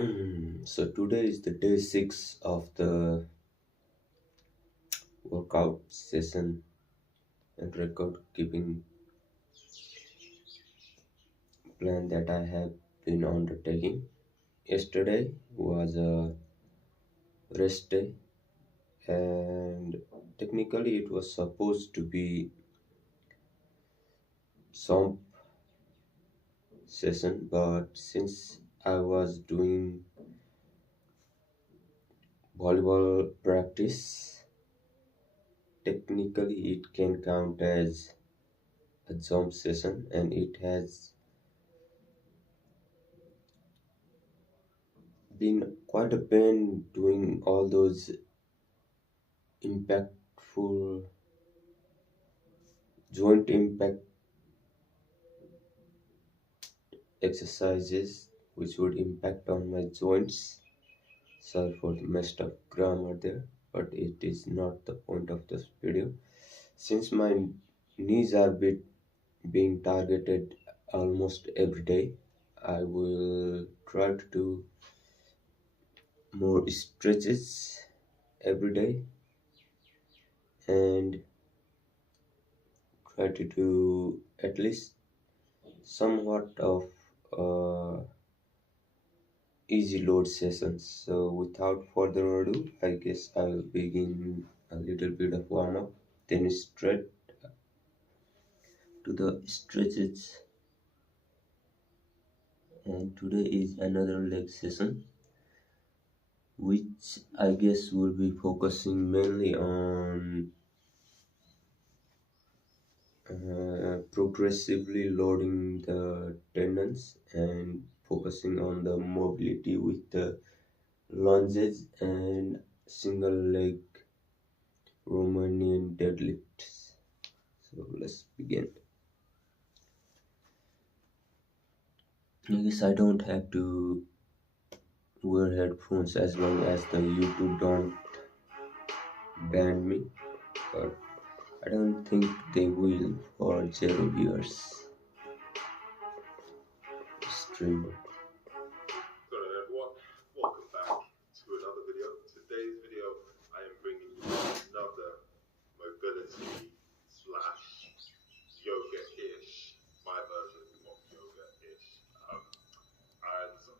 So today is the day 6 of the workout session and record keeping plan that I have been undertaking. Yesterday was a rest day, and technically it was supposed to be some session, but since I was doing volleyball practice, technically it can count as a jump session, and it has been quite a pain doing all those impactful joint impact exercises which would impact on my joints. Sorry for the messed up grammar there, but it is not the point of this video. Since my knees are being targeted almost every day, I will try to do more stretches every day and try to do at least somewhat of easy load sessions. So without further ado, I guess I'll begin a little bit of warm up, then straight to the stretches. And today is another leg session, which I guess will be focusing mainly on progressively loading the tendons and focusing on the mobility with the lunges and single leg Romanian deadlifts. So let's begin. I guess I don't have to wear headphones as long as the YouTube don't ban me, but I don't think they will for zero viewers stream. Hello everyone, welcome back to another video. Today's video I am bringing you another mobility slash yoga-ish, my version of yoga-ish, and some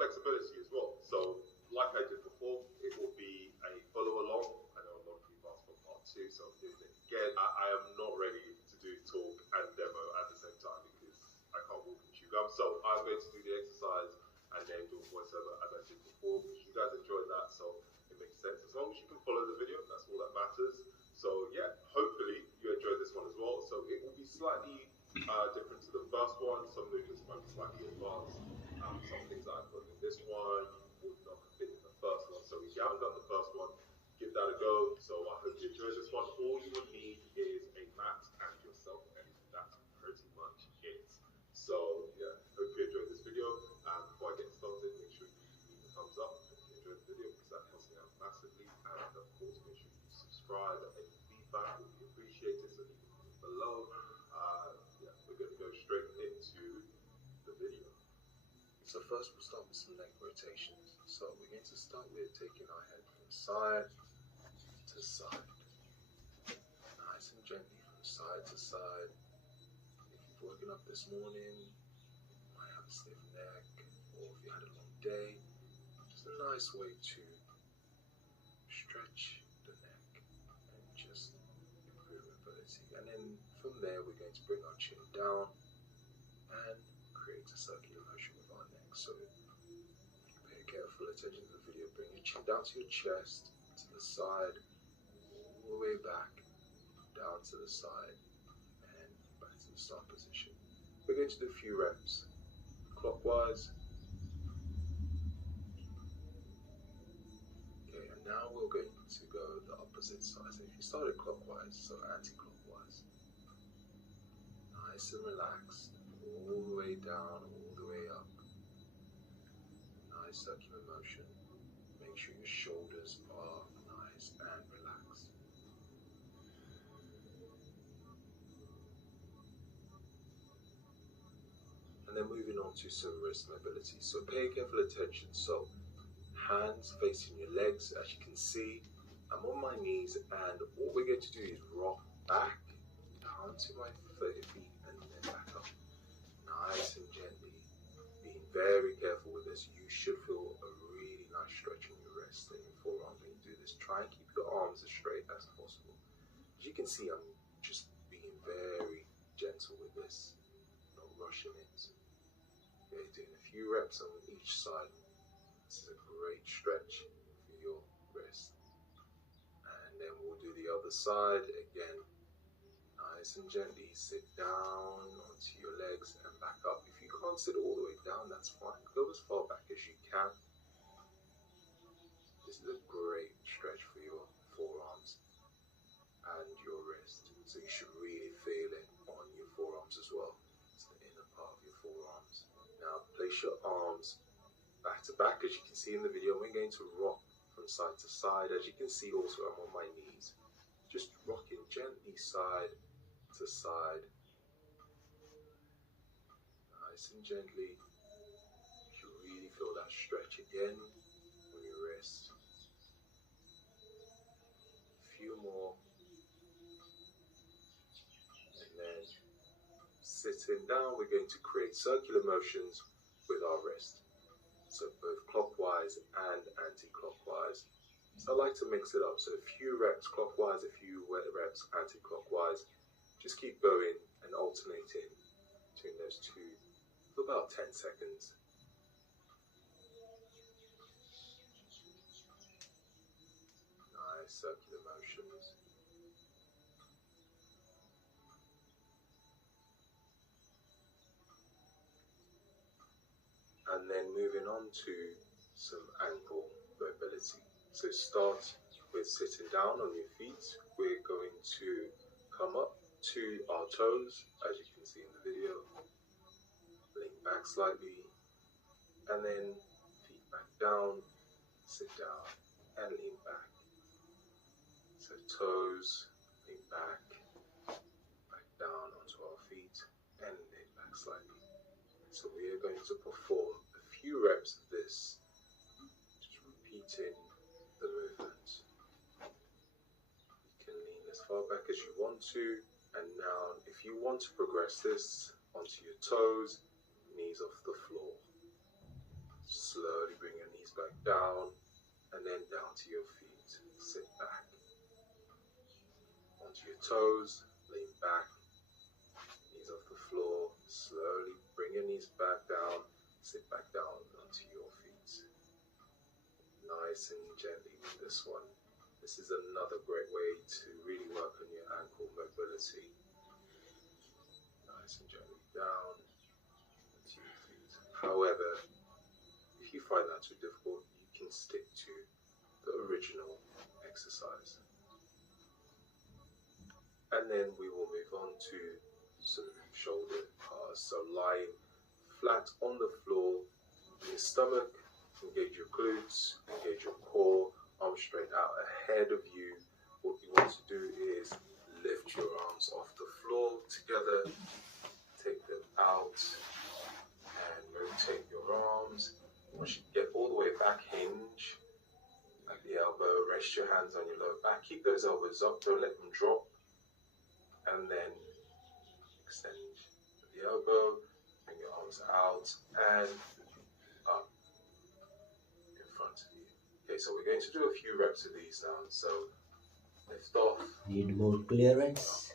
flexibility as well. So like I did before, it will be a follow along. I know a lot of people asked for part 2, so I'm doing it again. I am not ready to do talk and demo at the same time because I can't walk and chew gum. So I'm going to do the exercise and then do a voiceover as I did before, because you guys enjoyed that, so it makes sense. As long as you can follow the video, that's all that matters. So yeah, hopefully you enjoyed this one as well. So it will be slightly different to the first one. Some movements might be slightly advanced. Some things that I put in this one would not have been in the first one. So if you haven't done the first one, give that a go. So I hope you enjoy this one. All you would need is a mat and yourself, and that's pretty much it. So yeah, hope you enjoyed this video. And before I get started, make sure you leave a thumbs up if you enjoyed the video, because that helps me out massively. And of course, make sure you subscribe. Any feedback will be appreciated. So leave a comment below. Yeah, we're going to go straight into the video. So first we'll start with some leg rotations. So we're going to start with taking our head from side to side. Nice and gently from side to side. If you've woken up this morning, you might have a stiff neck, or if you had a long day, just a nice way to stretch the neck and just improve mobility. And then from there we're going to bring our chin down and create a circular motion with our neck. So pay careful attention to the video. Bring your chin down to your chest, to the side, all the way back, down to the side, and back to the start position. We're going to do a few reps clockwise. Okay, and now we're going to go the opposite side. So if you started clockwise, so anti-clockwise, nice and relaxed, all the way down, all the way up. Nice circular motion. Make sure your shoulders are nice and relaxed. And then moving on to some wrist mobility. So pay careful attention. So hands facing your legs, as you can see. I'm on my knees, and all we're going to do is rock back down to my feet and then back up. Nice and gently. Being very careful with this. You should feel a really nice stretch in your wrist and your forearm when you do this. Try and keep your arms as straight as possible. As you can see, I'm just being very gentle with this, not rushing it. Okay, doing a few reps on each side. This is a great stretch for your wrist. And then we'll do the other side again. Nice and gently sit down onto your legs and back up. If you can't sit all the way down, that's fine. Go as far back as you can. This is a great stretch for your forearms and your wrist. So you should really feel it on your forearms as well. It's the inner part of your forearms. Now place your arms back to back, as you can see in the video. We're going to rock from side to side. As you can see also, I'm on my knees, just rocking gently side to side, nice and gently. You can really feel that stretch again on your wrist. A few more, and then sitting down, we're going to create circular motions with our wrist. So both clockwise and anti-clockwise. So I like to mix it up. So a few reps clockwise, a few reps anti-clockwise. Just keep going and alternating between those two for about 10 seconds. Nice circular motions. And then moving on to some ankle mobility. So start with sitting down on your feet. We're going to come up to our toes, as you can see in the video. Lean back slightly, and then feet back down, sit down, and lean back. So toes, lean back down onto our feet, and lean back slightly. So we are going to perform a few reps of this, just repeating the movement. You can lean as far back as you want to, and now if you want to progress this onto your toes, knees off the floor. Slowly bring your knees back down, and then down to your feet. Sit back. Onto your toes, lean back, knees off the floor. Slowly bring your knees back down, sit back down onto your feet. Nice and gently with this one. This is another great way to really work on your ankle mobility. Nice and gently down onto your feet. However, if you find that too difficult, you can stick to the original exercise. And then we will move on to some shoulder bars. So lying flat on the floor, your stomach, engage your glutes, engage your core, arms straight out ahead of you. What you want to do is lift your arms off the floor together, take them out, and rotate your arms. Once you get all the way back, hinge at the elbow, rest your hands on your lower back, keep those elbows up, don't let them drop. And then extend the elbow, bring your arms out and up in front of you. Okay, so we're going to do a few reps of these now. So lift off. Need more clearance.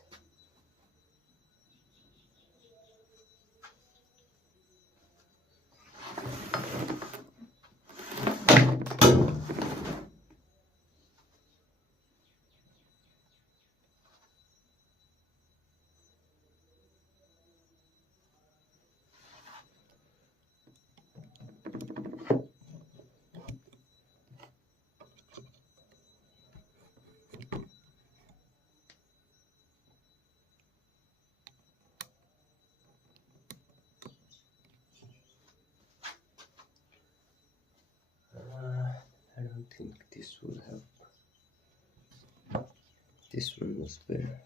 I don't think this will help. This one was better.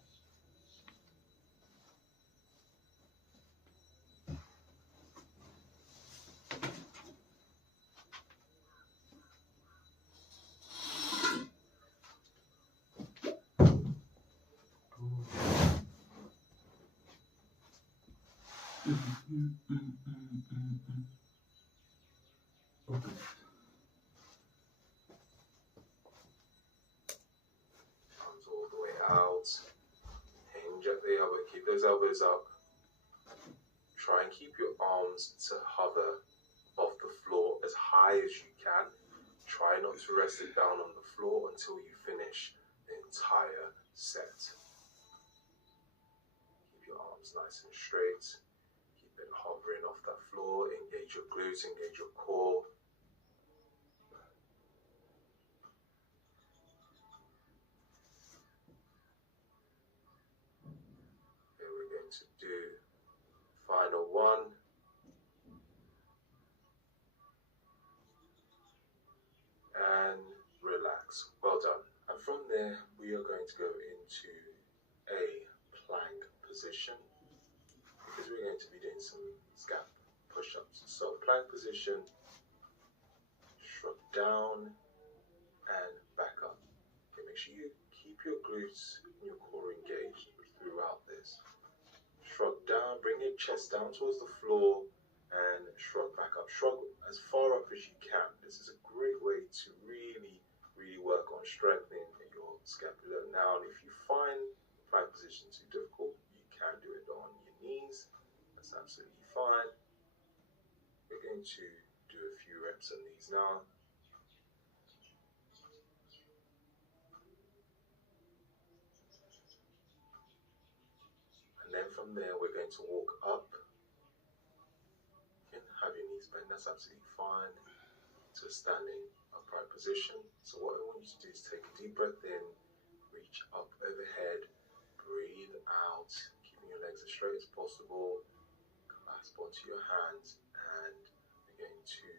Okay. Arms all the way out. Hinge at the elbow. Keep those elbows up. Try and keep your arms to hover off the floor as high as you can. Try not to rest it down on the floor until you finish the entire set. Keep your arms nice and straight. Keep it hovering off that floor. Engage your glutes, engage your core. Here we're going to do final one. And relax. Well done. And from there, we are going to go into a plank position because we're going to be doing some scap push-ups. So plank position, shrug down and back up. Okay, make sure you keep your glutes and your core engaged throughout this. Shrug down, bring your chest down towards the floor and shrug back up. Shrug as far up as you can. This is a great way to really work on strengthening your scapula. Now, if you find plank position too difficult, you can do it on your knees. That's absolutely fine. We're going to do a few reps on these now. And then from there, we're going to walk up. You can have your knees bent, that's absolutely fine. To a standing upright position. So what I want you to do is take a deep breath in, reach up overhead, breathe out, keeping your legs as straight as possible, clasp onto your hands, and we're going to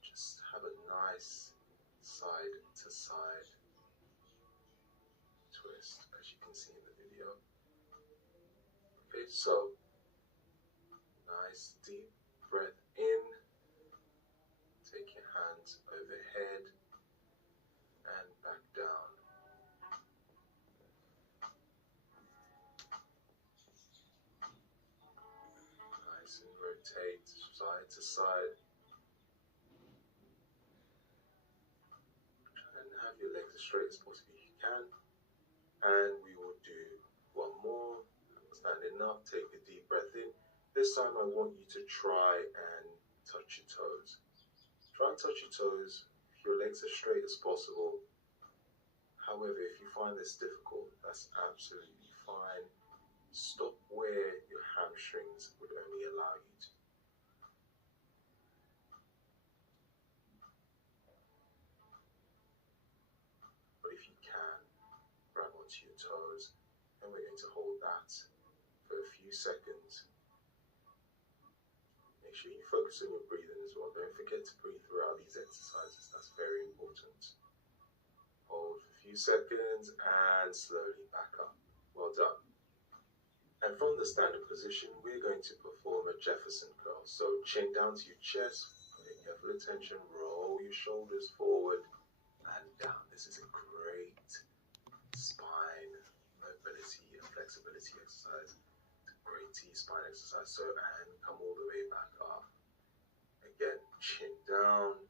just have a nice side to side twist, as you can see in the video. Okay, so nice deep breath in, take your hands overhead and back down. Nice and rotate side to side. And have your legs as straight as possible you can. And we will do one more. Standing up, take a deep breath in. This time I want you to try and touch your toes. Try and touch your toes if your legs are straight as possible. However, if you find this difficult, that's absolutely fine. Stop where your hamstrings would only allow you to. But if you can, grab onto your toes, and we're going to hold that for a few seconds. Make sure you focus on your breathing as well. Don't forget to breathe throughout these exercises. That's very important. Hold for a few seconds and slowly back up. Well done. And from the standing position, we're going to perform a Jefferson curl. So chin down to your chest, pay careful attention, roll your shoulders forward and down. This is a great spine mobility and flexibility exercise. It's a great T-spine exercise. So, and come all the way back up. Again, chin down,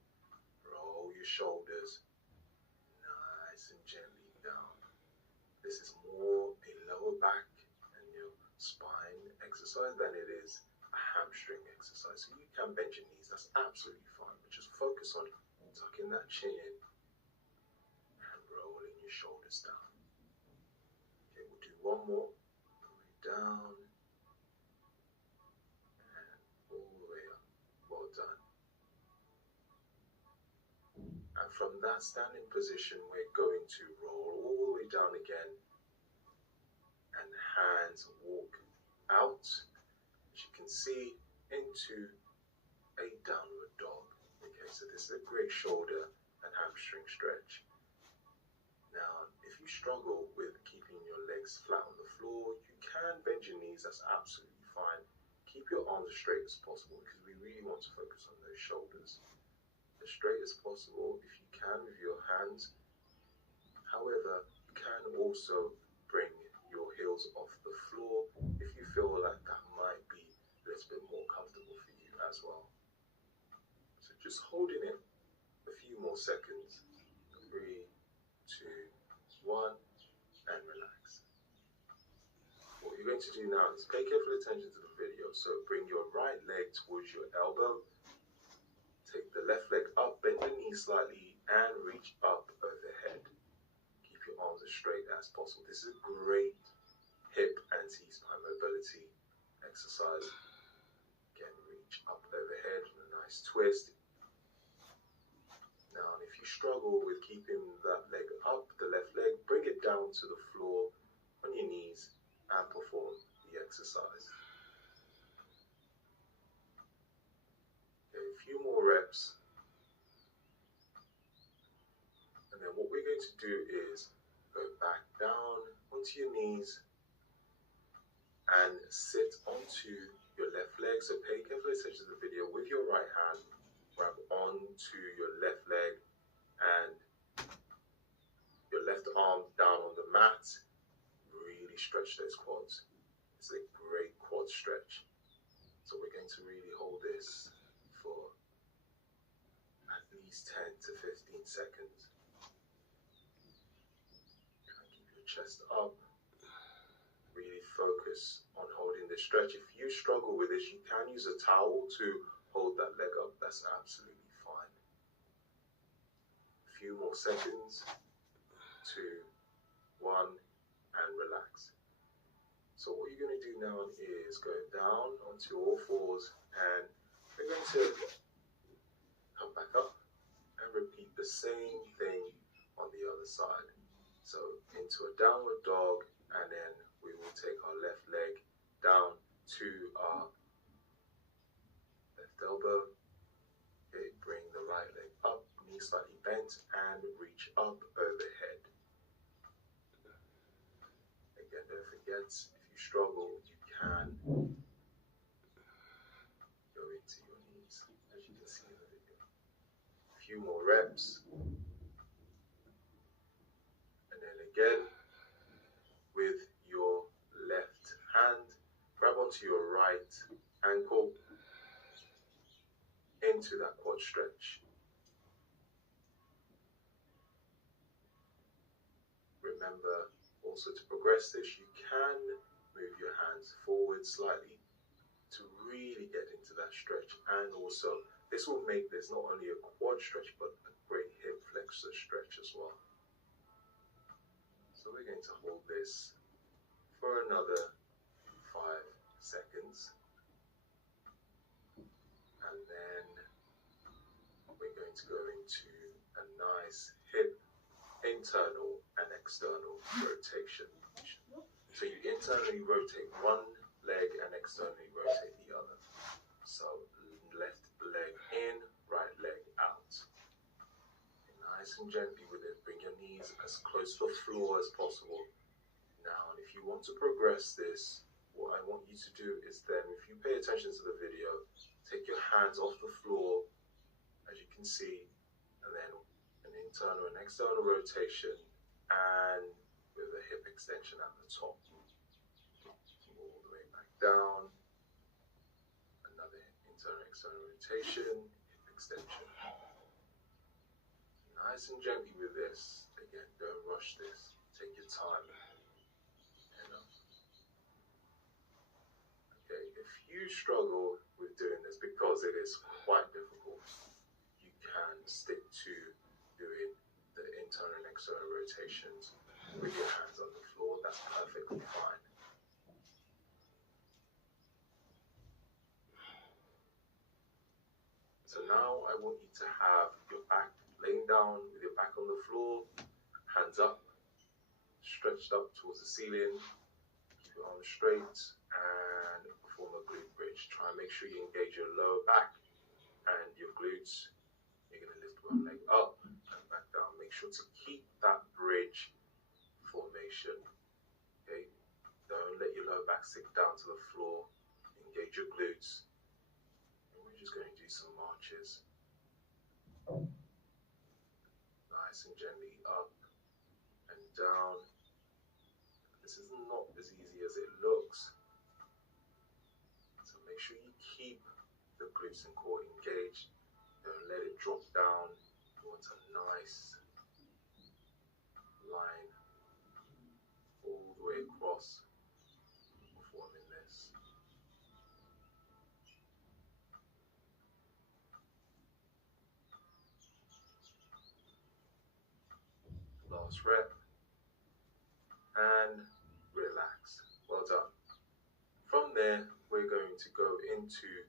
roll your shoulders, nice and gently down. This is more a lower back and your spine exercise than it is a hamstring exercise. So you can bend your knees, that's absolutely fine, but just focus on tucking that chin in and rolling your shoulders down. Okay, we'll do one more. Down and all the way up. Well done. And from that standing position, we're going to roll all the way down again and hands walk out, as you can see, into a downward dog. Okay, so this is a great shoulder and hamstring stretch. Now, if you struggle with keeping your legs flat on the floor, you can bend your knees, that's absolutely fine. Keep your arms as straight as possible because we really want to focus on those shoulders. As straight as possible if you can with your hands. However, you can also bring your heels off the floor if you feel like that might be little bit more comfortable for you as well. So just holding it a few more seconds. 3, 2, 1, and relax. What you're going to do now is pay careful attention to the video. So bring your right leg towards your elbow. Take the left leg up, bend the knee slightly, and reach up overhead. Keep your arms as straight as possible. This is a great hip and T-spine mobility exercise. Again, reach up overhead in a nice twist. Now, if you struggle with keeping that leg up, the left leg, bring it down to the floor on your knees and perform the exercise. Okay, a few more reps. And then what we're going to do is go back down onto your knees and sit onto your left leg. So pay careful attention to the video. With your right hand, grab onto your left leg and your left arm down on the mat. Really stretch those quads. It's a great quad stretch. So we're going to really hold this for at least 10 to 15 seconds. Try and keep your chest up. Really focus on holding this stretch. If you struggle with this, you can use a towel to hold that leg up. That's absolutely fine. A few more seconds. 2, 1, and relax. So what you're going to do now is go down onto all fours, and we're going to come back up and repeat the same thing on the other side. So into a downward dog, and then we will take our left leg down to our left elbow. Okay, bring the right leg up, knee slightly bent, and reach up overhead. Again, don't forget, if you struggle, you can go into your knees, as you can see in the video. A few more reps. And then again, with your left hand, grab onto your right ankle into that quad stretch. Remember also to progress this, you can move your hands forward slightly to really get into that stretch, and also this will make this not only a quad stretch but a great hip flexor stretch as well. So we're going to hold this for another 5 seconds, and then we're going to go into a nice hip internal and external rotation. So you internally rotate one leg and externally rotate the other. So left leg in, right leg out. Nice and gently with it. Bring your knees as close to the floor as possible. Now, if you want to progress this, what I want you to do is then, if you pay attention to the video, take your hands off the floor, as you can see, and then an internal and external rotation, and with a hip extension at the top. All the way back down. Another internal external rotation, hip extension. Nice and gently with this. Again, don't rush this. Take your time. Okay, if you struggle with doing this because it is quite difficult, you can stick to doing the internal and external rotations with your hands on the floor. That's perfectly fine. So now I want you to have your back laying down with your back on the floor, hands up, stretched up towards the ceiling, keep your arms straight, and perform a glute bridge. Try and make sure you engage your lower back and your glutes. You're going to lift one leg up and back down. Make sure to keep that bridge formation. Okay, don't let your lower back sink down to the floor. Engage your glutes. And we're just going to do some marches. Nice and gently up and down. This is not as easy as it looks. So make sure you glutes and core engaged. Don't let it drop down. You want a nice line all the way across performing this. Last rep and relax. Well done. From there, we're going to go into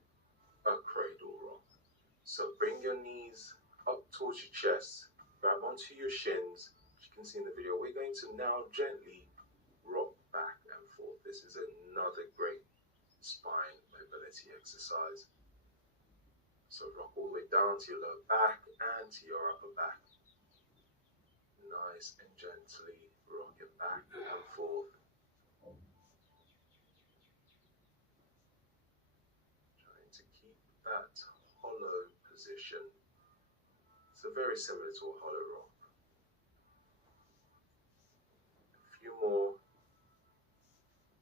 a cradle rock. So bring your knees up towards your chest, grab onto your shins. As you can see in the video, we're going to now gently rock back and forth. This is another great spine mobility exercise. So rock all the way down to your lower back and to your upper back. Nice and gently rock it back and forth. Trying to keep that hollow position. So very similar to a hollow rock. A few more.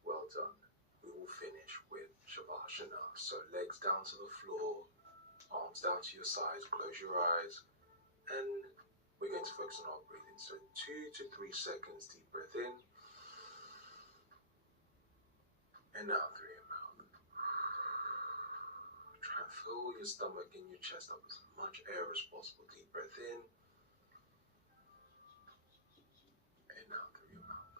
Well done. We will finish with Shavasana. So legs down to the floor, arms down to your sides, close your eyes, and we're going to focus on our breathing. So 2 to 3 seconds, deep breath in, and out through your mouth. Try and fill your stomach and your chest up with as much air as possible. Deep breath in, and out through your mouth.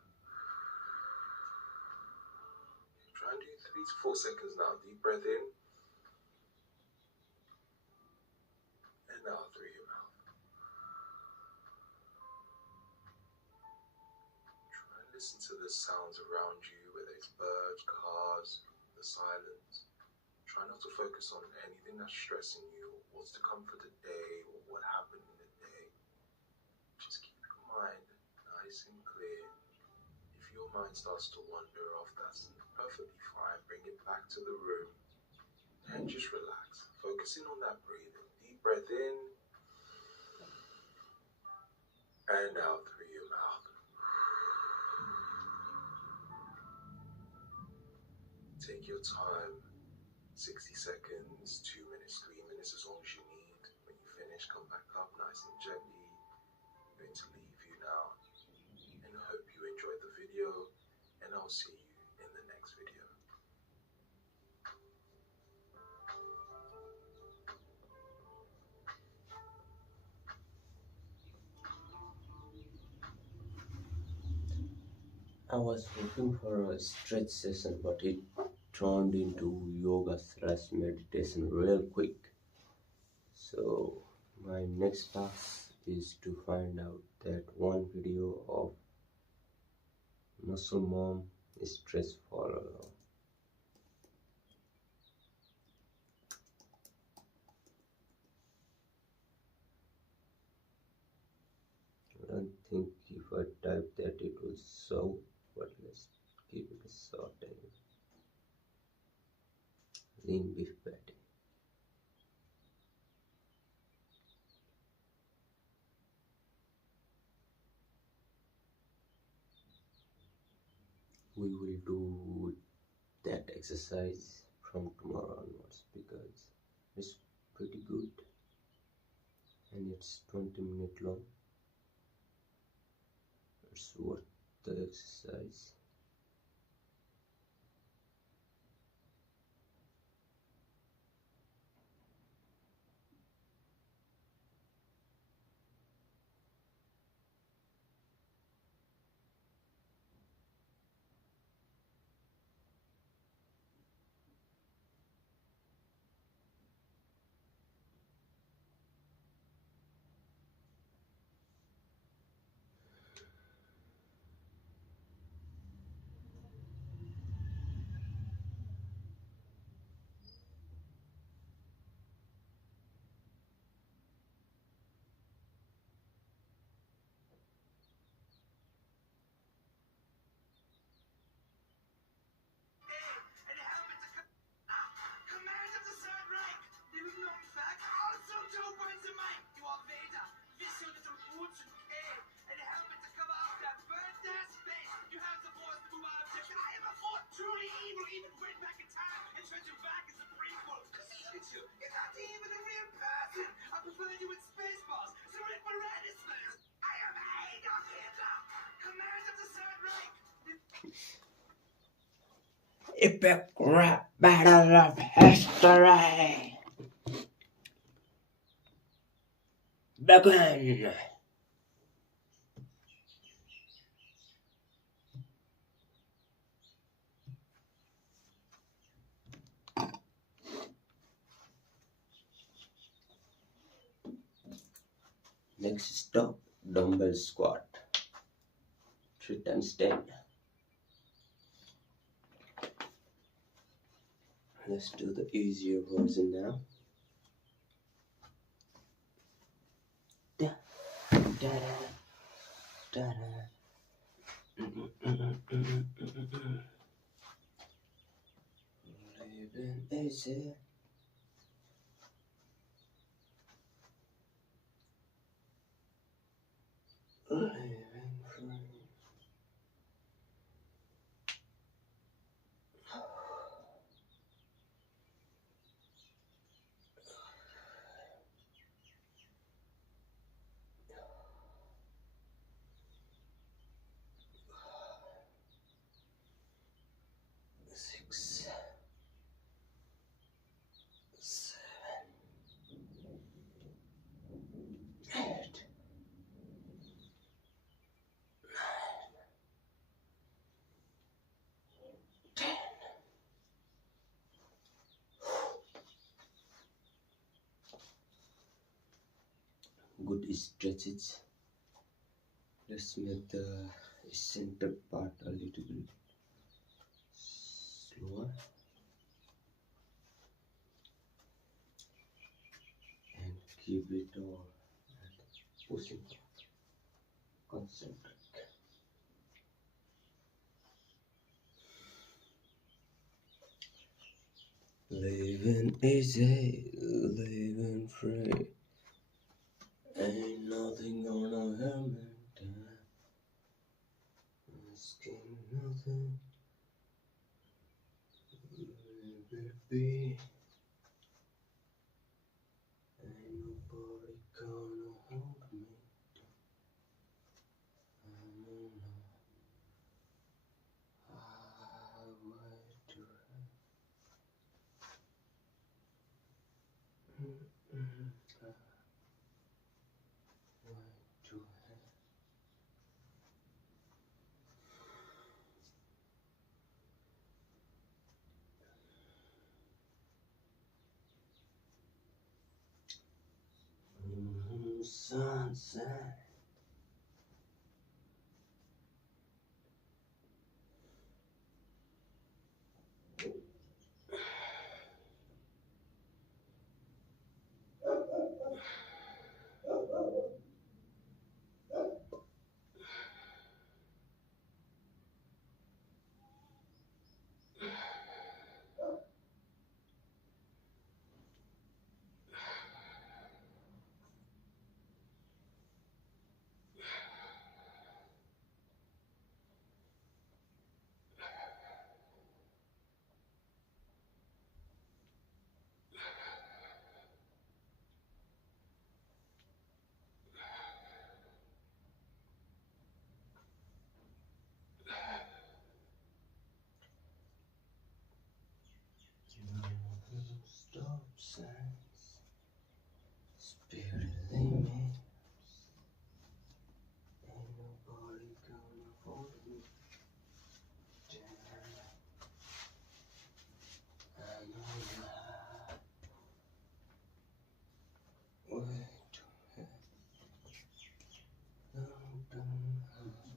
Try and do 3 to 4 seconds now. Deep breath in, and out through your mouth. Try and listen to the sounds around you, whether it's birds, cars, the silence. Try not to focus on anything that's stressing you, or what's to come for the day, or what happened in the day. Just keep your mind nice and clear. If your mind starts to wander off, that's perfectly fine. Bring it back to the room and just relax. Focusing on that breathing. Deep breath in and out through your mouth. Take your time. 60 seconds, 2 minutes, 3 minutes, as long as you need. When you finish, come back up nice and gently. I'm going to leave you now, and I hope you enjoyed the video, and I'll see you in the next video. I was hoping for a stretch session, but it turned into yoga / meditation real quick. So my next task is to find out that one video of Muscle Mom stress follow. I don't think if I type that it will show, but let's give it a shot anyway. Lean beef patty. We will do that exercise from tomorrow onwards because it's pretty good and it's 20 minutes long. It's worth the exercise. Epic rap battle of history. Begin. Next stop, dumbbell squat. 3 times 10. Let's do the easier version now. Da, da, da, da. Living easy. Living free. Six, 7, 8, 10. Good stretches. Let's make the center part a little bit slower and keep it all at pushing part. Concentric. Living easy, living free. Ain't nothing gonna hurt me. Asking nothing, baby. Ain't nobody gonna hold me. I'm on a highway to hell. Highway to hell. Sunset. Stop signs, spirit limits. Ain't nobody gonna hold me down. I'm on a highway to hell. Down, highway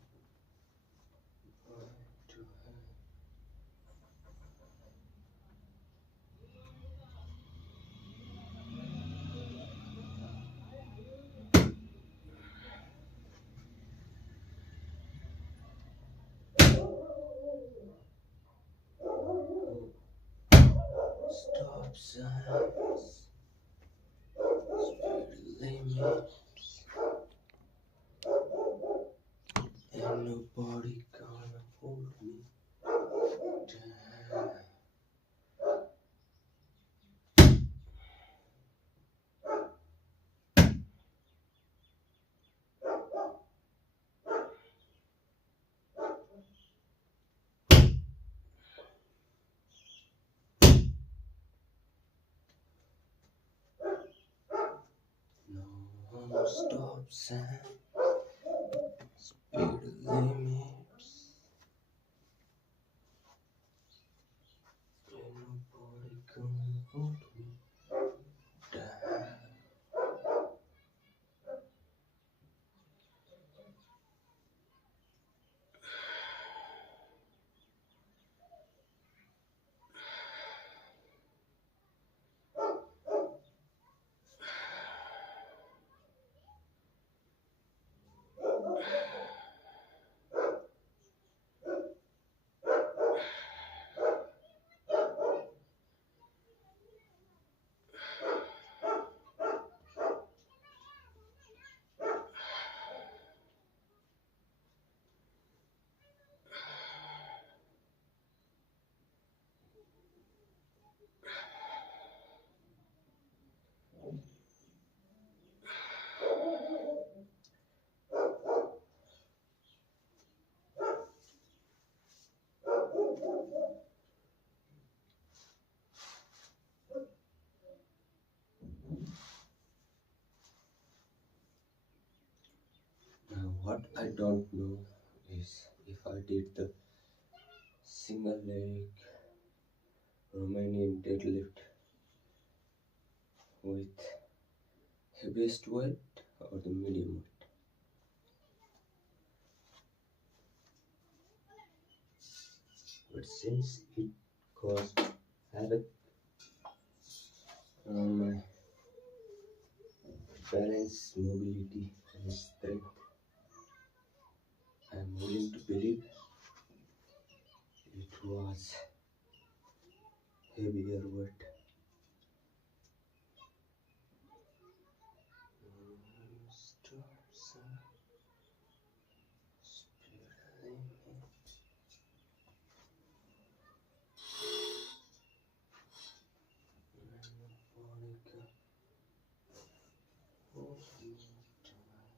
to hell. Stop signs, spirit limits. Ain't nobody gonna hold me down. Stop sign, speed limits. Ain't nobody gonna hold me down. Now, what I don't know is if I did the single leg Romanian deadlift with heaviest weight or the medium weight. But since it caused havoc on my balance, mobility, and strength, I am willing to believe it was heavier weight. Stars are speeding me. Nobody can hold me down.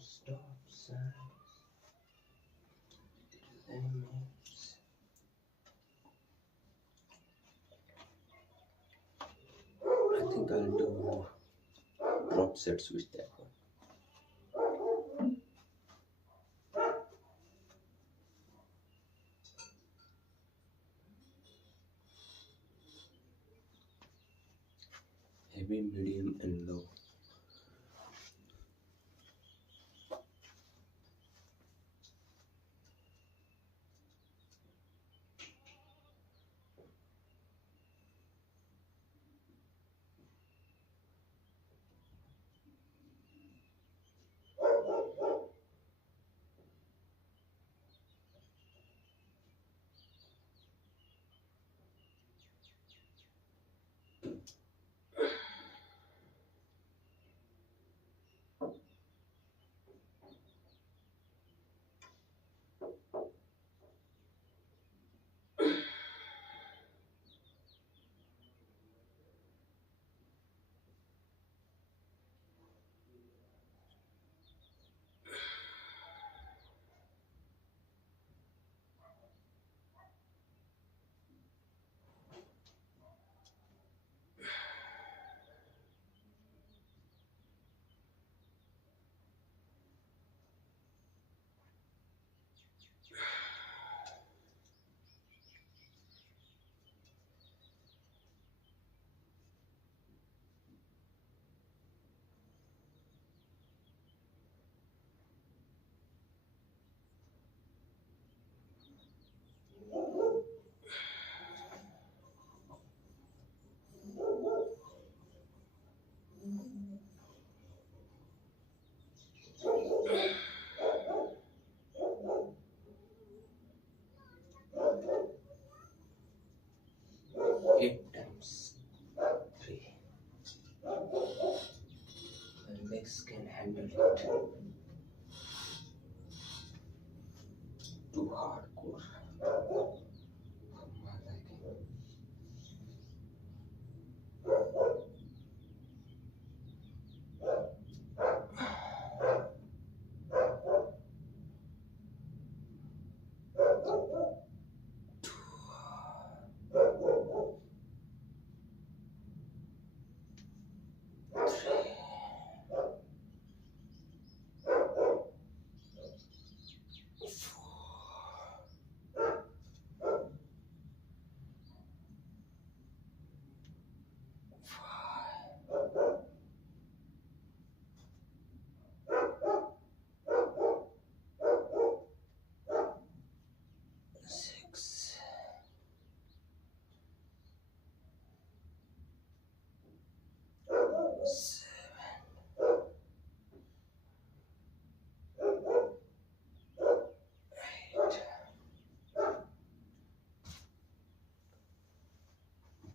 Stop signs, limits. I think I'll do drop sets with that one. Heavy, medium, and low.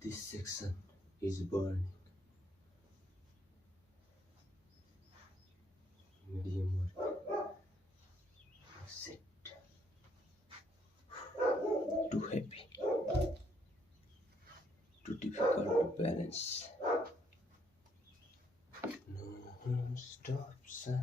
This section is burning. Medium or set. Too heavy. Too difficult to balance. No stop sign.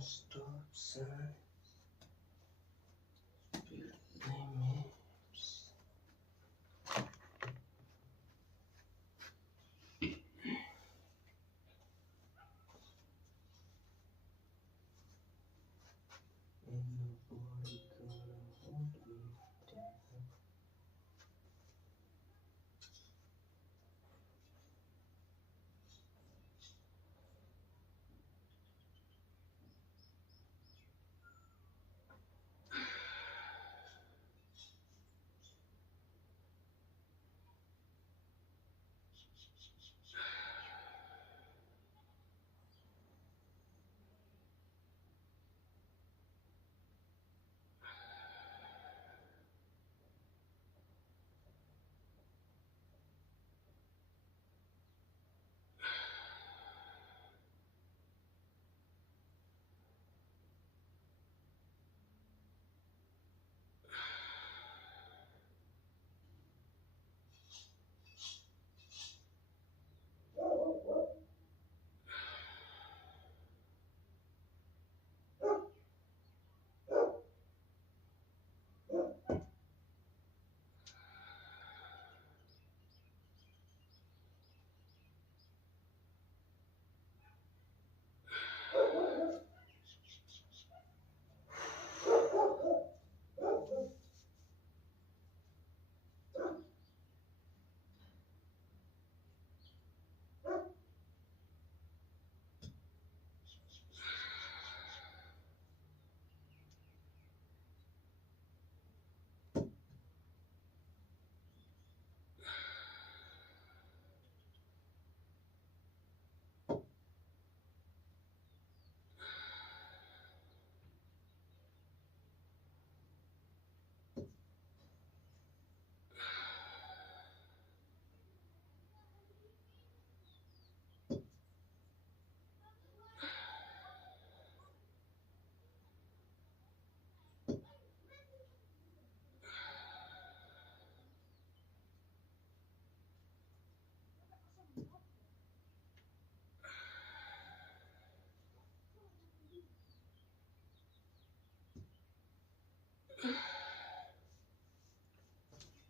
Stop sign. Speed limits. Ain't nobody gonna hold me down.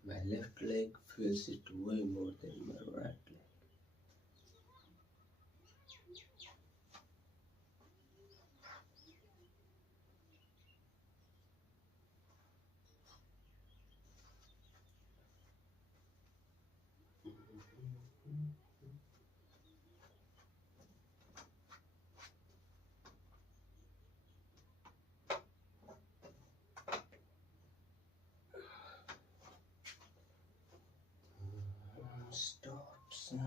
My left leg feels it way more than my right leg. Stop signs.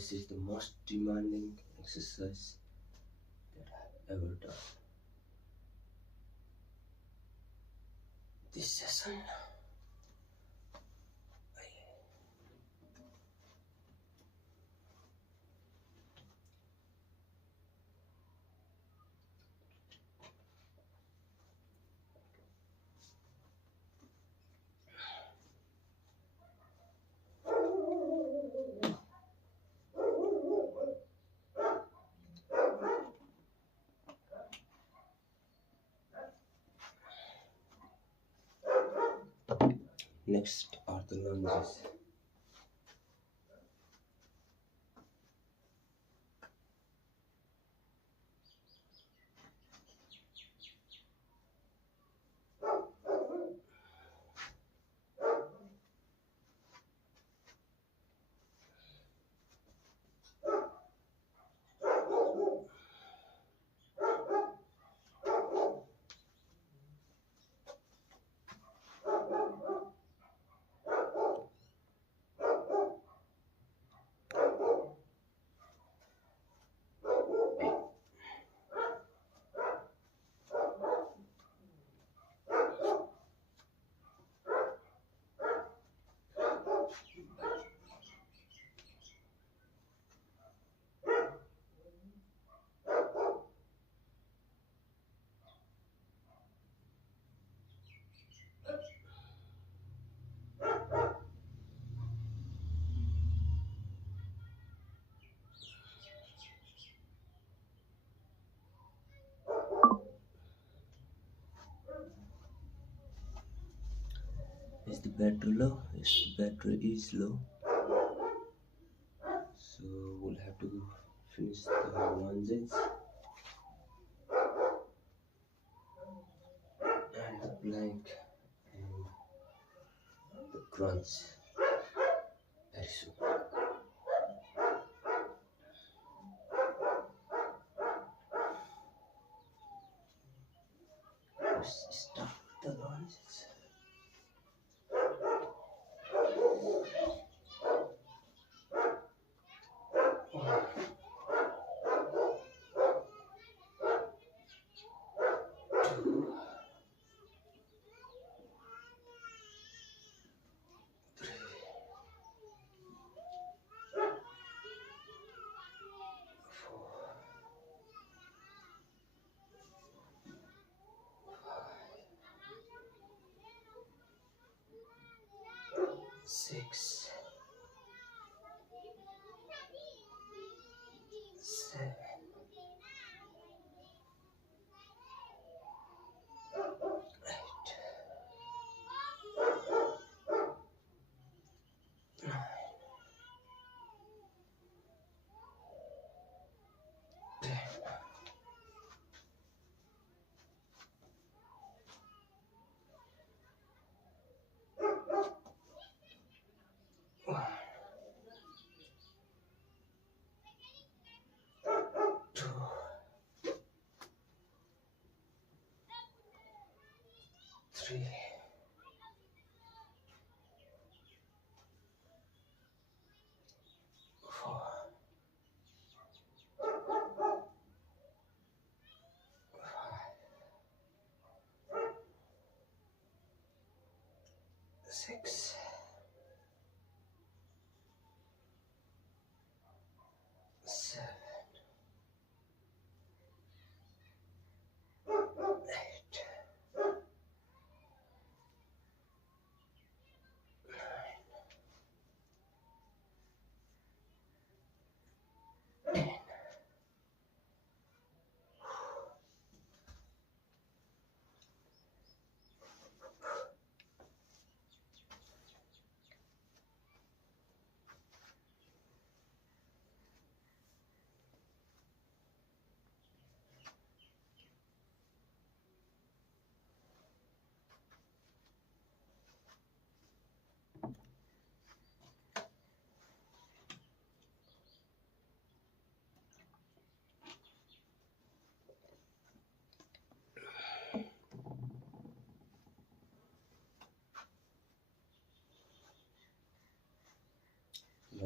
This is the most demanding exercise that I've ever done. This session, next are the lunges. Is the battery low? Yes, the battery is low. So we'll have to finish the lunges and the plank and the crunch very soon. Let's start the lunges. Six, 7, 8, 9, 10, 1, 2, 3, 4, 6, 7, 8, 9, 10.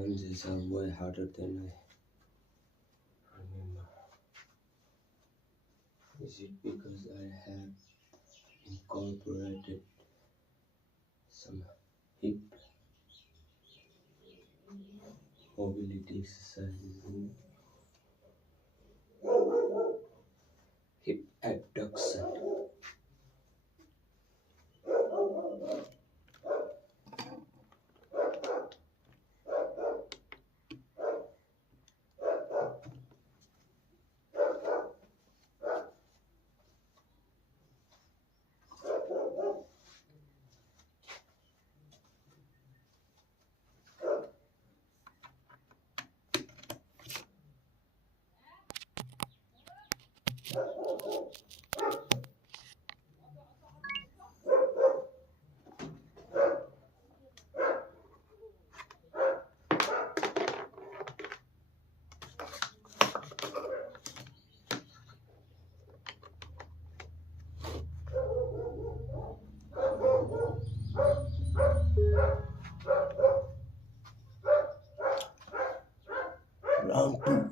lunges are way harder than I remember. Is it because I have incorporated some hip mobility exercises in hip abduction? Round two.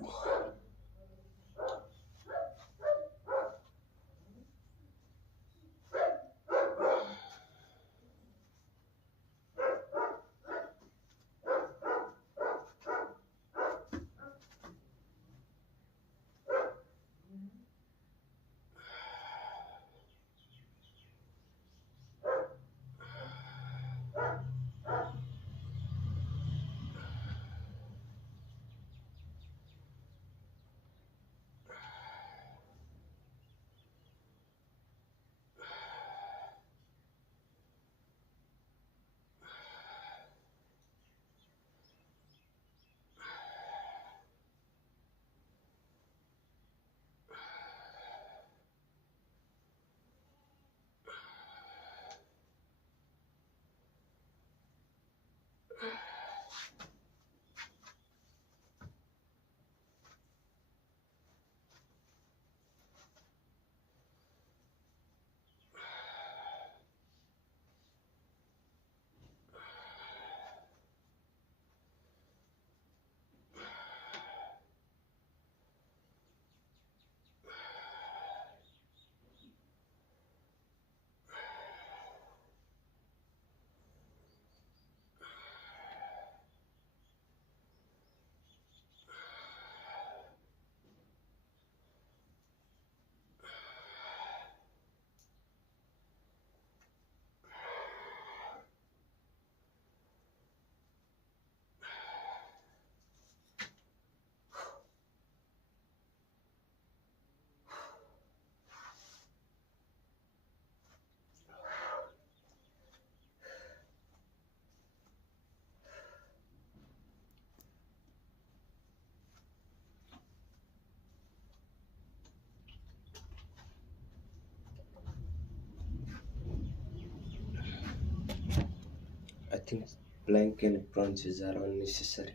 I think plank and crunches are unnecessary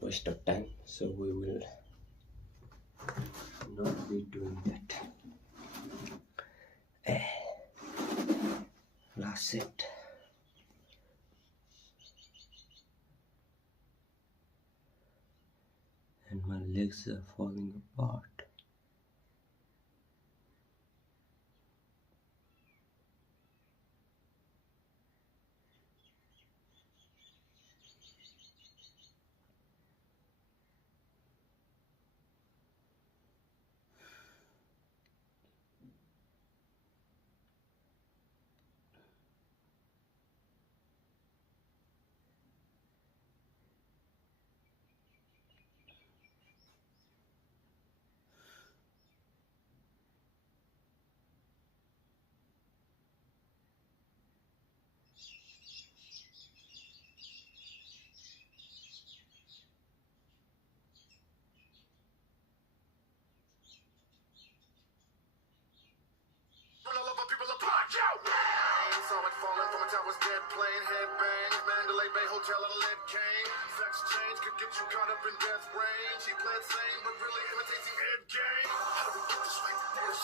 waste of time, so we will not be doing that. Last set. And my legs are falling apart. Saw it falling from a tower's dead plane, headbang, Mandalay Bay Hotel on a lead cane. Sex change could get you caught up in death range. He played sane, but really imitating Ed Game. How do we get this way? There's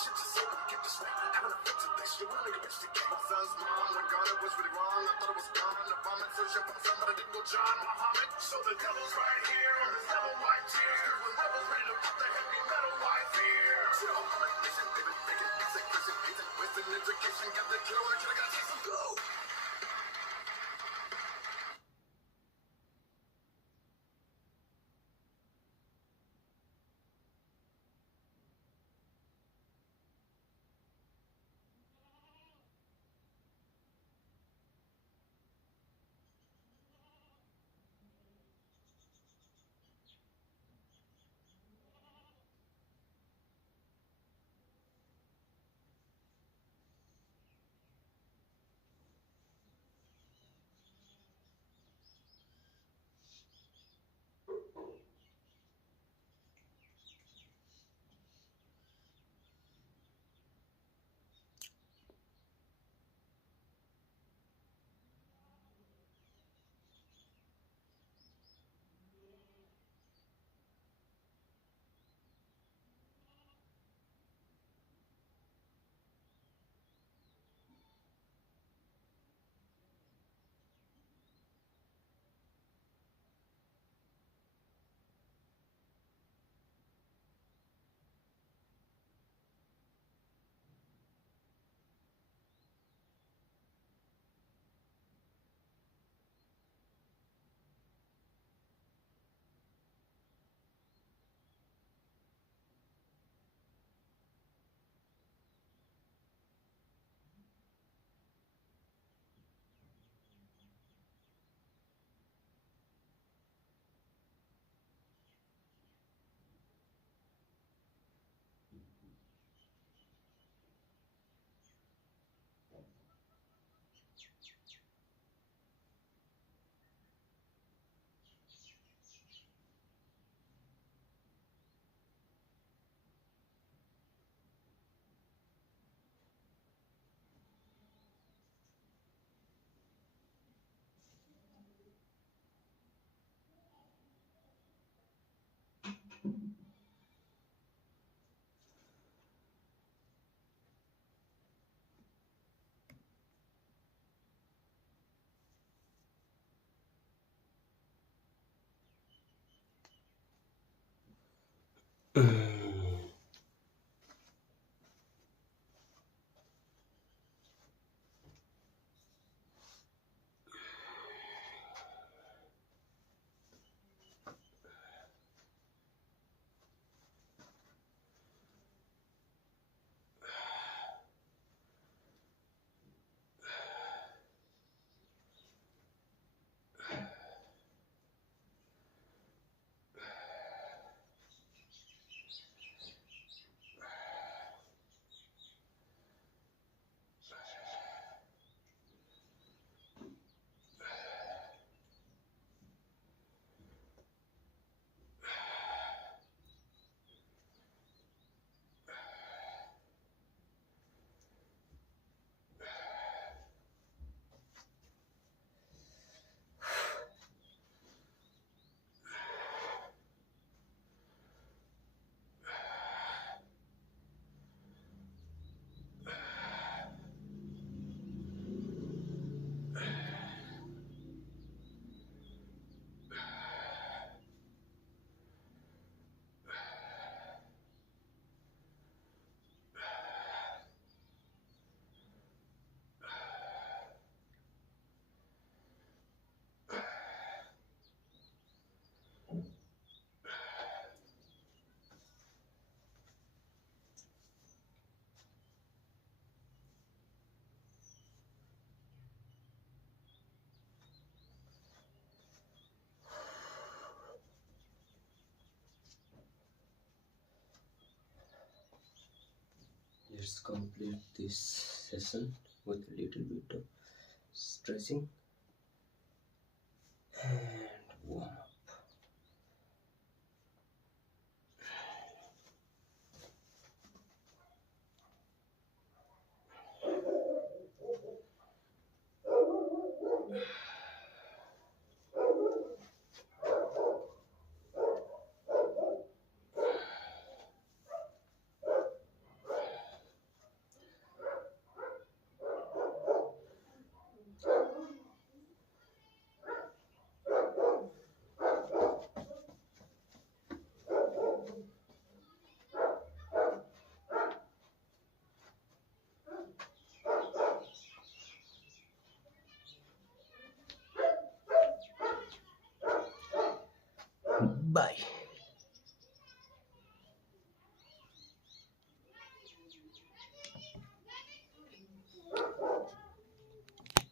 Let's complete this session with a little bit of stretching and warm up.